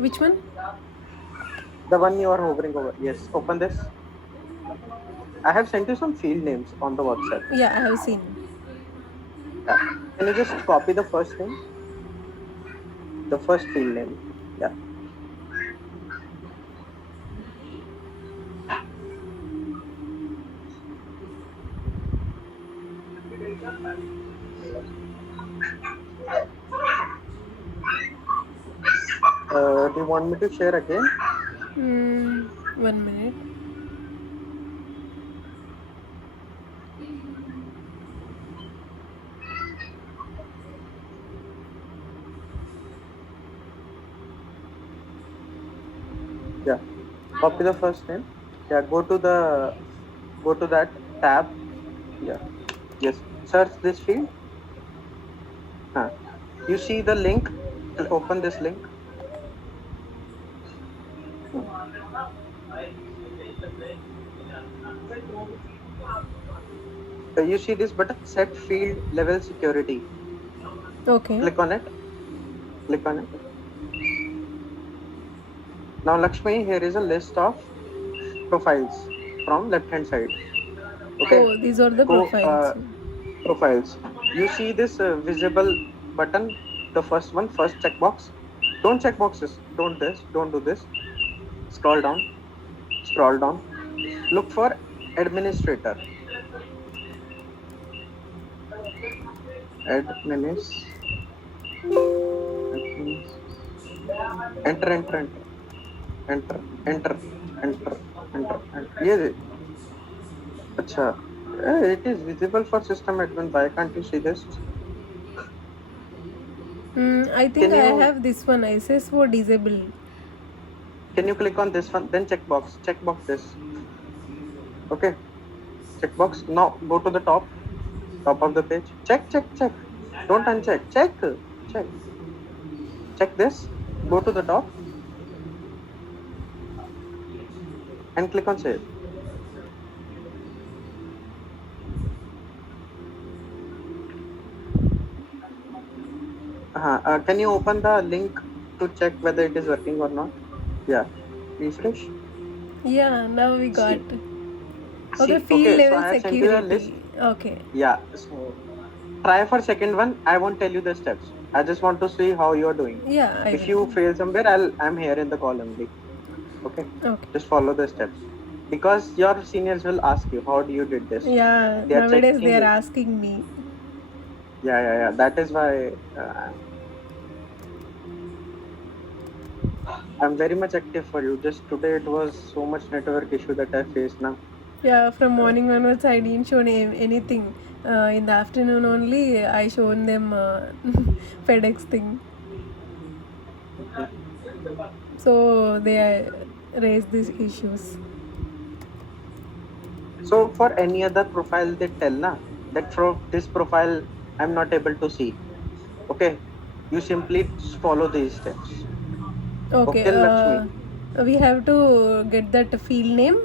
Which one? The one you are hovering over. Yes. Open this. I have sent you some field names on the WhatsApp. Yeah, I have seen. Yeah. Can you just copy the first name? The first field name. Yeah. Do you want me to share again? 1 minute. Yeah. Copy the first name. Yeah. Go to that tab. Yeah. Yes. Search this field. Huh. You see the link. Open this link. You see this button. Set field level security. Okay. Click on it. Click on it. Now, Lakshmi, here is a list of profiles from left hand side. Okay. Oh, these are the Go profiles. profiles. You see this visible button, the first one, first checkbox. Don't check boxes. Don't this. Don't do this. Scroll down. Scroll down. Look for administrator. Adminis. Enter. Enter. Enter. Enter. Enter. Enter. Enter. Enter. Yes. Acha. It is visible for system admin. Why can't you see this? I think Can I you have this one. SSO disable. can you click on this one? Then checkbox. Checkbox this. Okay. Checkbox. Now go to the top. Top of the page. Check. Check. Check. Don't uncheck. Check. Check. Check this. Go to the top and click on save. Can you open the link to check whether it is working or not? Yeah. Refresh. Yeah, now we got. See. Okay, See. field Okay. So level I have sent you a list. security. Okay. Yeah. So try for second one. I won't tell you the steps. I just want to see how you are doing. Yeah, I If you will. fail somewhere, I'm here in the call only. Okay. Okay. Just follow the steps because your seniors will ask you how do you did this. Yeah, They are nowadays they checking are you. asking me. Yeah. That is why I'm very much active for you. Just today it was so much network issue that I faced now. Yeah, from morning onwards I didn't show anything. In the afternoon only I shown them FedEx thing. Okay. So they raised these issues. So for any other profile they tell na that for this profile I'm not able to see. Okay. You simply follow these steps. Okay, Okay, Lakshmi. we have to get that field name.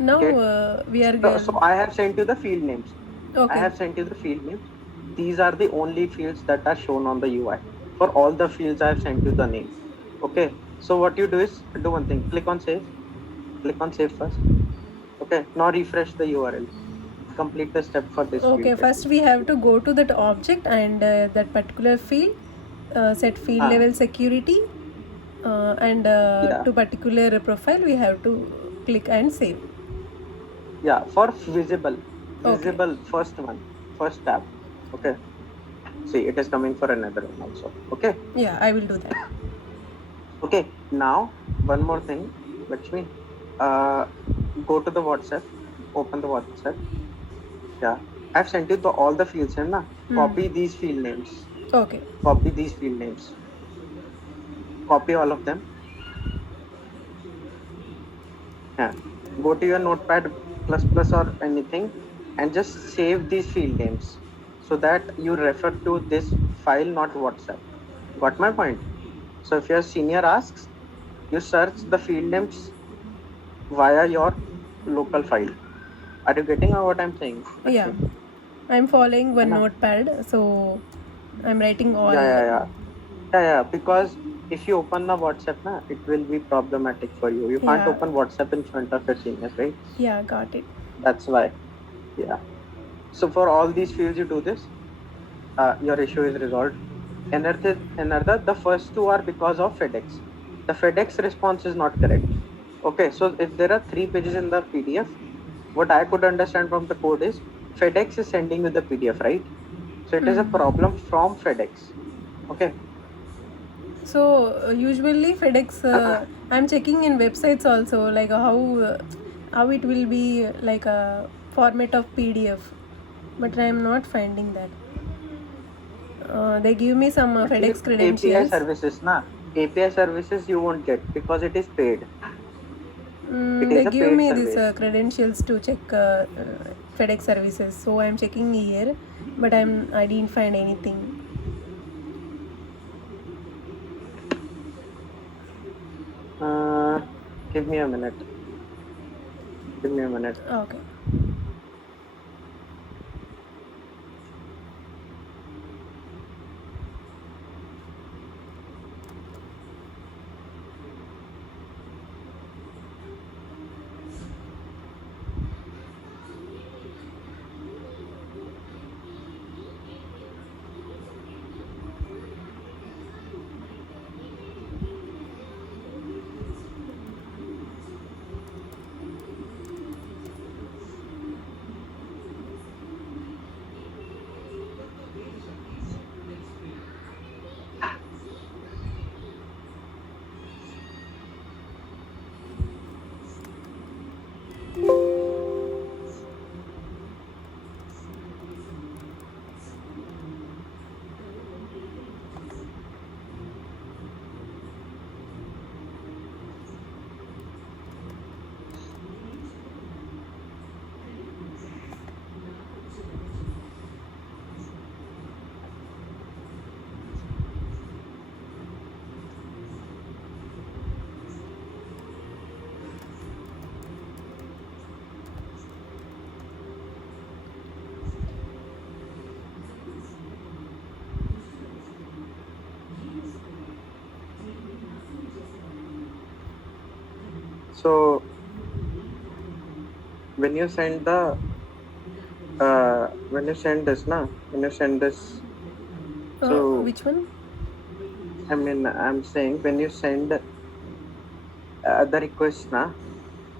Now Get we are so I have sent you the field names. I okay. have sent you the field names. These are the only fields that are shown on the UI. For all the fields, I have sent you the name. Okay. So what you do is do one thing. Click on save. Click on save first. Okay. Now refresh the URL. Complete the step for this field Okay, at first least. we have to go to that object and that particular field, set field Ah, level security, and yeah. to particular profile we have to click and save. Yeah. For visible, Okay, visible first one, first tab. Okay. See, it is coming for another one also. Okay. yeah, I will do that. Okay. Now one more thing, Lakshmi. Uh, go to the WhatsApp. Open the WhatsApp. Yeah, I've sent you all the fields, hai na? Copy these field names. Okay, Copy these field names. Copy all of them. Yeah. Go to your Notepad or anything, and just save these field names so that you refer to this file, not WhatsApp. Got my point? So if your senior asks, you search the field names via your local file. Are you getting what I'm saying, yeah, Lakshmi? I'm following है one ना? notepad, so I'm writing all. Yeah. Because if you open the WhatsApp, na, it will be problematic for you. You can't Yeah. open WhatsApp in front of your seniors, right? Yeah, got it. That's why. Yeah. So for all these fields, you do this. Your issue is resolved. Another, the first two are because of FedEx. The FedEx response is not correct. Okay, so if there are 3 pages in the PDF, what I could understand from the code is FedEx is sending you the PDF, right? So it is a problem from FedEx. Okay. So usually FedEx, I'm checking in websites also, like how it will be like a format of PDF, but I'm not finding that. They give me some Actually, FedEx API credentials. services, na, API services you won't get because it is paid. It is They a give paid me these service. credentials to check FedEx services, so I'm checking here, but I didn't find anything. Give me a minute. Give me a minute. Okay. So when you send the when you send this, na, when you send this, so Which one? I mean, I'm saying when you send the request, na,